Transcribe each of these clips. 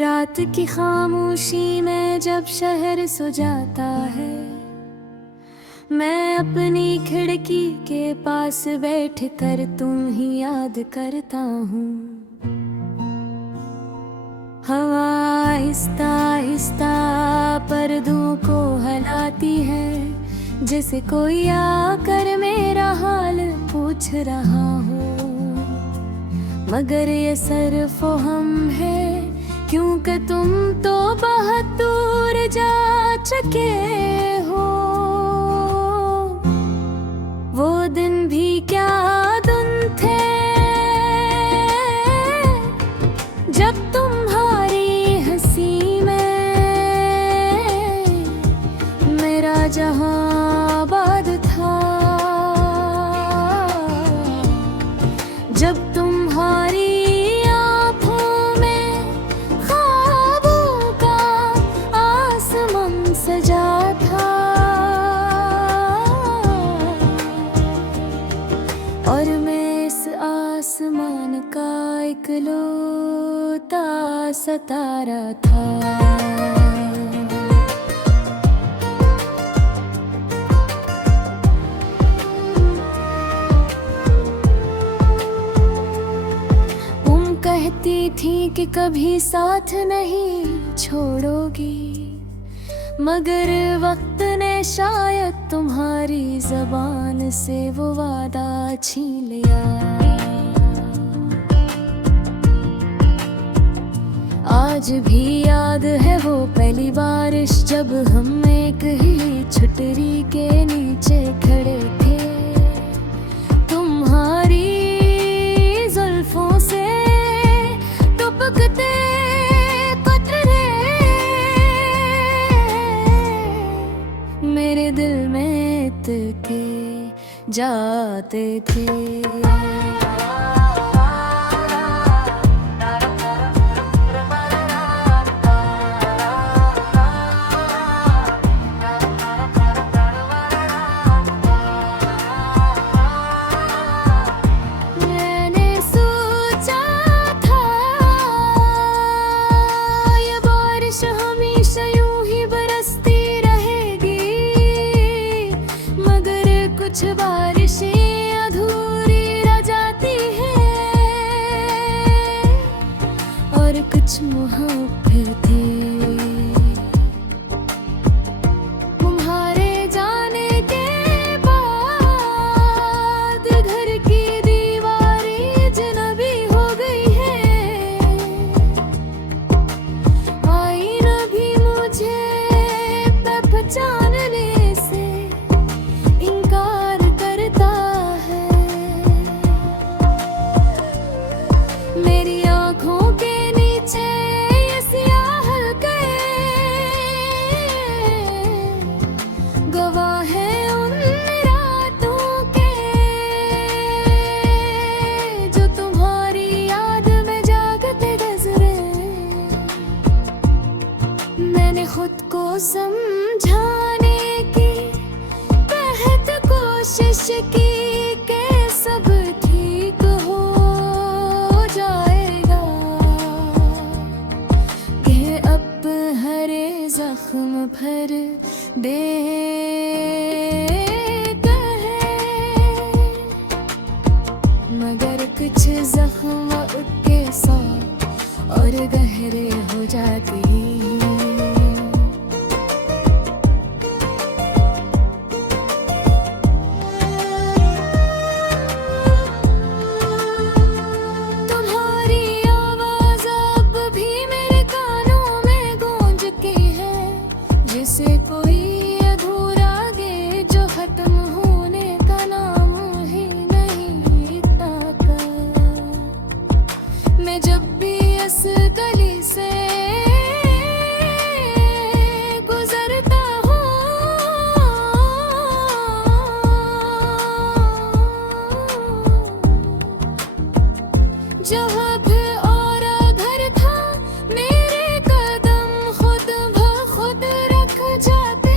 रात की खामोशी में जब शहर सो जाता है, मैं अपनी खिड़की के पास बैठ कर तुम ही याद करता हूँ। हवा आहिस्ता आहिस्ता पर्दों को हिलाती है, जैसे कोई आकर मेरा हाल पूछ रहा हो। मगर ये सिर्फ हम है, क्योंकि तुम तो बहुत दूर जा चुके हो। वो दिन भी क्या दिन थे जब तुम्हारी हंसी में मेरा जहां आबाद था। जब तुम्हारी आँखों में ख्वाबों का आसमान सजा था, और मैं इस आसमान का इकलौता सितारा था। कहती थी कि कभी साथ नहीं छोड़ोगी, मगर वक्त ने शायद तुम्हारी ज़बान से वो वादा छीन लिया। आज भी याद है वो पहली बारिश, जब हम एक ही छतरी के नीचे खड़े थे। तुम्हारी जुल्फों से मेरे दिल में इतके जाते थे। कुछ बारिशें अधूरी रह जाती हैं, और कुछ मोहब्बतें तुम्हारे जाने के बाद घर की दीवारें अजनबी हो गई हैं। आईना भी मुझे पहचानने से मेरी आँखों के नीचे ये सियाह हल्के गवाह हैं उन रातों के, जो तुम्हारी याद में जागते गुजरे। मैंने खुद को समझाने की बेहद कोशिश की कि सब ठीक हो जाएगा, कि अब हरे जख्म भर देते हैं, मगर कुछ जख्म के साथ और गहरे हो जाते हैं। जैसे कोई अधूरा गे जो खत्म होने का नाम ही नहीं लेता। मैं जब भी इस गली से गुजरता हूँ, जहाँ भी और घर था, मेरे कदम खुद ब खुद रख जाते।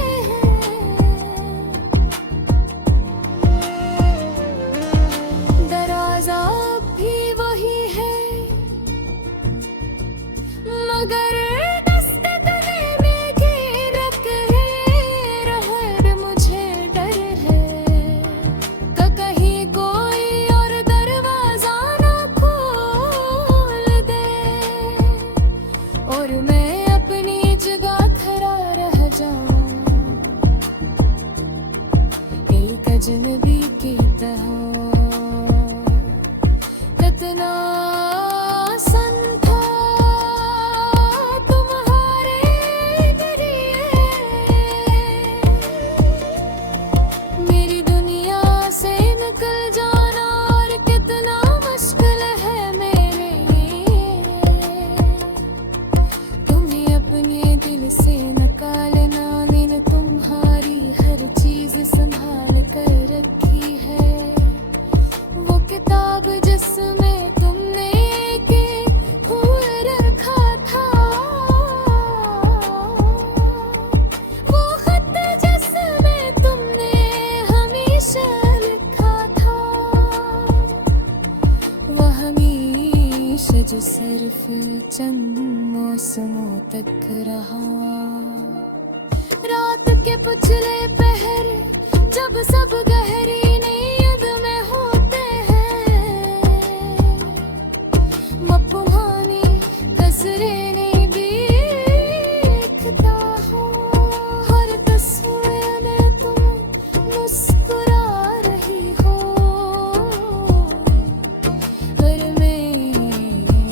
अजनबी की तरह। कितना आसान था तुम्हारे जरिए मेरी दुनिया से निकल जाना, और कितना मुश्किल है मेरे लिए तुम्हें अपने दिल से निकालना। मैंने तुम्हारी हर चीज संभाल कर रखी है, वो किताब जिसमें तुमने एक फूल रखा था, वो खत जिसमें तुमने हमेशा लिखा था, वो हमेशा जो सिर्फ चंद मौसमों तक रहा। रात के पिछले पहर जब सब गहरी नींद में होते हैं, मपुहानी गजरें देखता हूँ, हर तस्वीर में तुम मुस्कुरा रही हो, पर मैं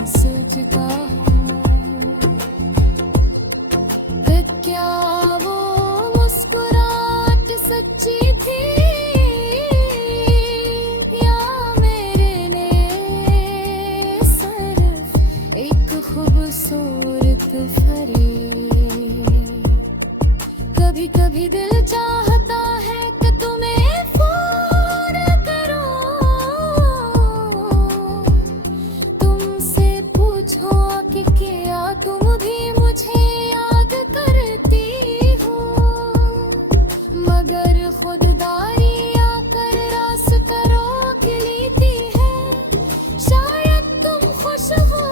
सोचता हूँ कि क्या वो मुस्कुराहट सच्ची थी, या मेरे लिए सिर्फ एक खूबसूरत फरेब। कभी कभी दिल चाहता है कि तुम्हें फोन करूं, तुमसे पूछो कि क्या तुम भी मुझे याद करती हो, मगर खुददारी आकर रास्ता रोक लेती है। शायद तुम खुश हो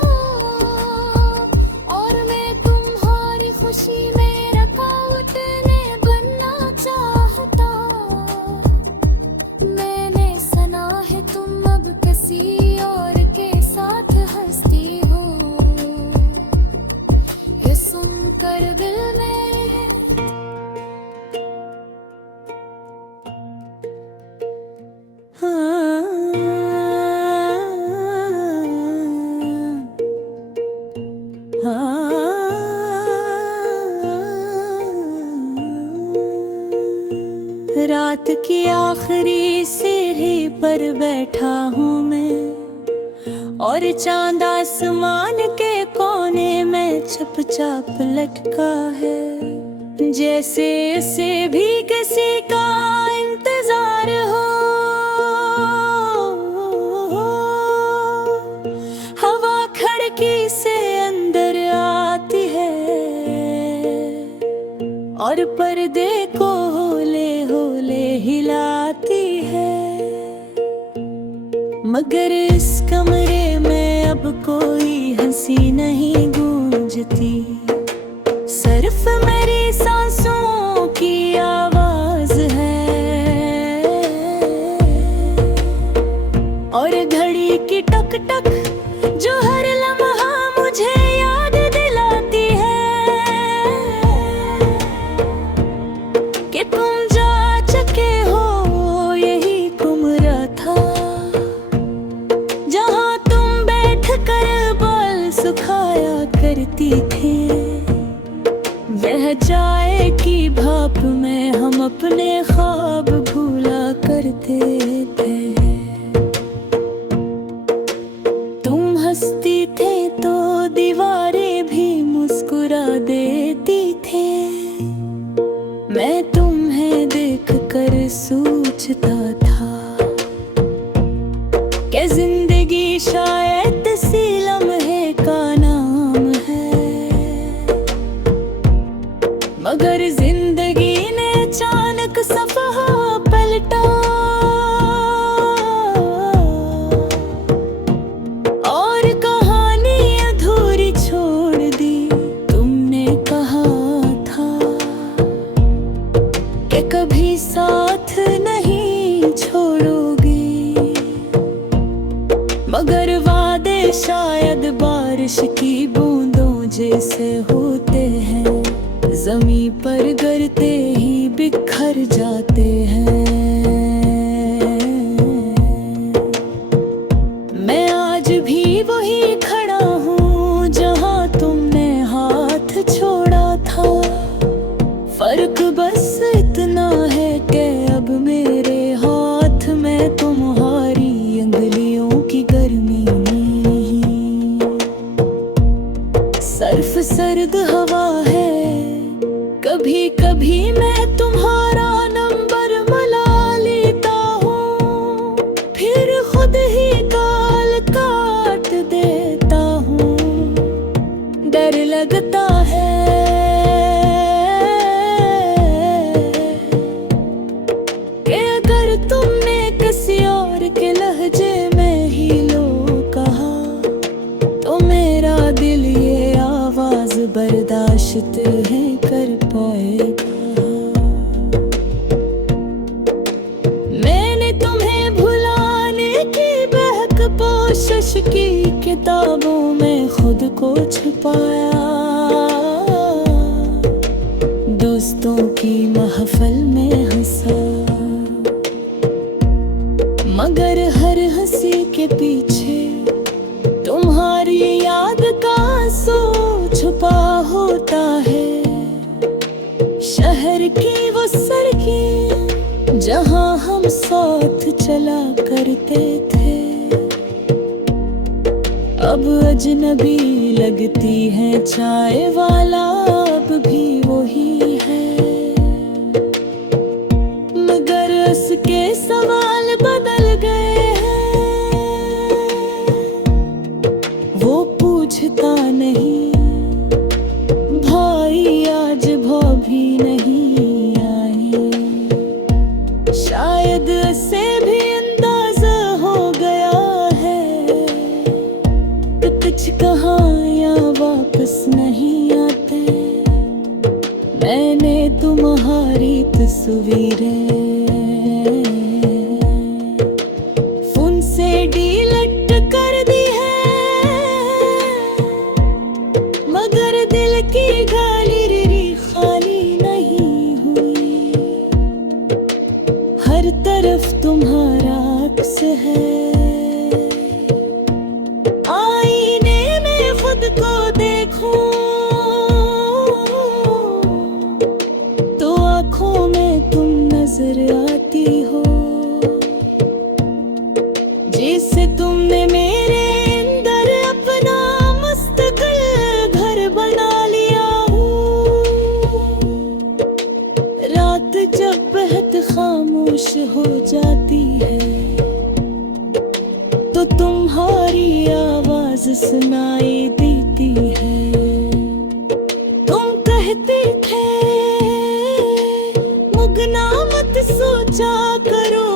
और मैं तुम्हारी खुशी में रुकावट ने बनना चाहता। मैंने सुना है तुम अब किसी और के साथ हंसती हो, ये सुनकर दिल में रात की आखिरी सीढ़ी पर बैठा हूँ मैं, और चांद आसमान के कोने में चुपचाप लटका है, जैसे इसे भी किसी का इंतजार हो। हवा खिड़की से अंदर आती है और पर्दे को होले होले हिलाती है, मगर इस कमरे में अब कोई हंसी नहीं गूंजती, सिर्फ मेरी सांसों की आवाज है, और घड़ी की टक टक जो हर लम्हा मुझे याद दिलाती है कि तुम जा चुके हो यही कुमरा था, जहाँ तुम बैठ कर बाल सुखाया करती थी। वह चाय की भाप में हम अपने ख्वाब भूला करते थे। तुम हंसती थे तो दीवारें भी मुस्कुरा देती थे, मैं तुम्हें देख कर सोचता था कि जिंदगी शायद इसी लम्हे का नाम है, मगर जिंदगी ने अचानक सफा पलटा, और कहानी अधूरी छोड़ दी। तुमने कहा था कि कभी साथ नहीं छोड़ोगी, मगर वादे शायद बारिश की बूंदों जैसे होते हैं, जमीन पर गिरते ही बिखर जाते हैं। बस इतना है कि अब मेरे हाथ में तुम्हारी अंगुलियों की गर्मी नहीं। सर्फ सर्द हवा है, कभी कभी मैं तुम्हारा नंबर मला लेता हूँ, फिर खुद ही गाल काट देता हूँ। डर लगता है कि अगर तुमने किसी और के लहजे में ही लो कहा, तो मेरा दिल ये आवाज बर्दाश्त है कर पाएगा। मैंने तुम्हें भुलाने की बहक कोशिश की, किताबों में खुद को छुपाया, दोस्तों की महफिल में हंसा, मगर हर हंसी के पीछे तुम्हारी याद का आंसू छुपा होता है। शहर की वो सड़कें जहां हम साथ चला करते थे, अब अजनबी लगती है। चाय वाला अब भी वही है, मगर उसके सवाल बदल गए हैं। वो पूछता नहीं, भाई आज भाभी नहीं आई। शायद उसे भी अंदाजा हो गया है कि कुछ कहानियां वापस नहीं आते। मैंने तुम्हारी तस्वीरें फोन से डिलीट कर दी है, मगर दिल की गैलरी खाली नहीं हुई। हर तरफ तुम्हारा अक्स है, आईने में खुद को देखूं तो आंखों में तुम नजर आती हो। जिसे तुमने मेरे अंदर अपना मुस्तकिल घर बना लिया हूँ। रात जब बेहद खामोश हो जाती है, तो तुम्हारी आवाज सुनाई देती है। तुम कहते थे मुगना मत सोचा करो,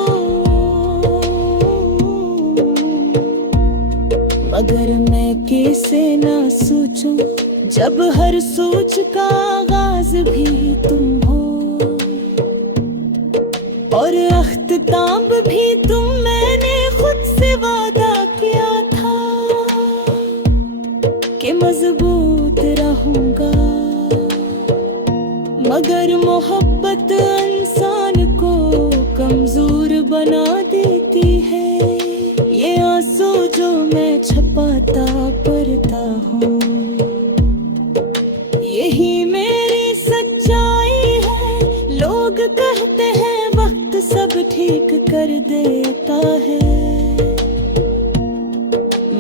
मगर मैं कैसे ना सोचूं जब हर सोच का आगाज भी तुम हो, और अख्ताम भी तुम। मैंने खुद से वादा किया था कि मजबूत रहूंगा, मगर मोहब्बत इंसान को कमजोर बना देती है। ये आंसू जो मैं छपाता पड़ता हूँ, यही मेरी सच्चाई है। लोग कहते हैं वक्त सब ठीक कर देता है,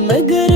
मगर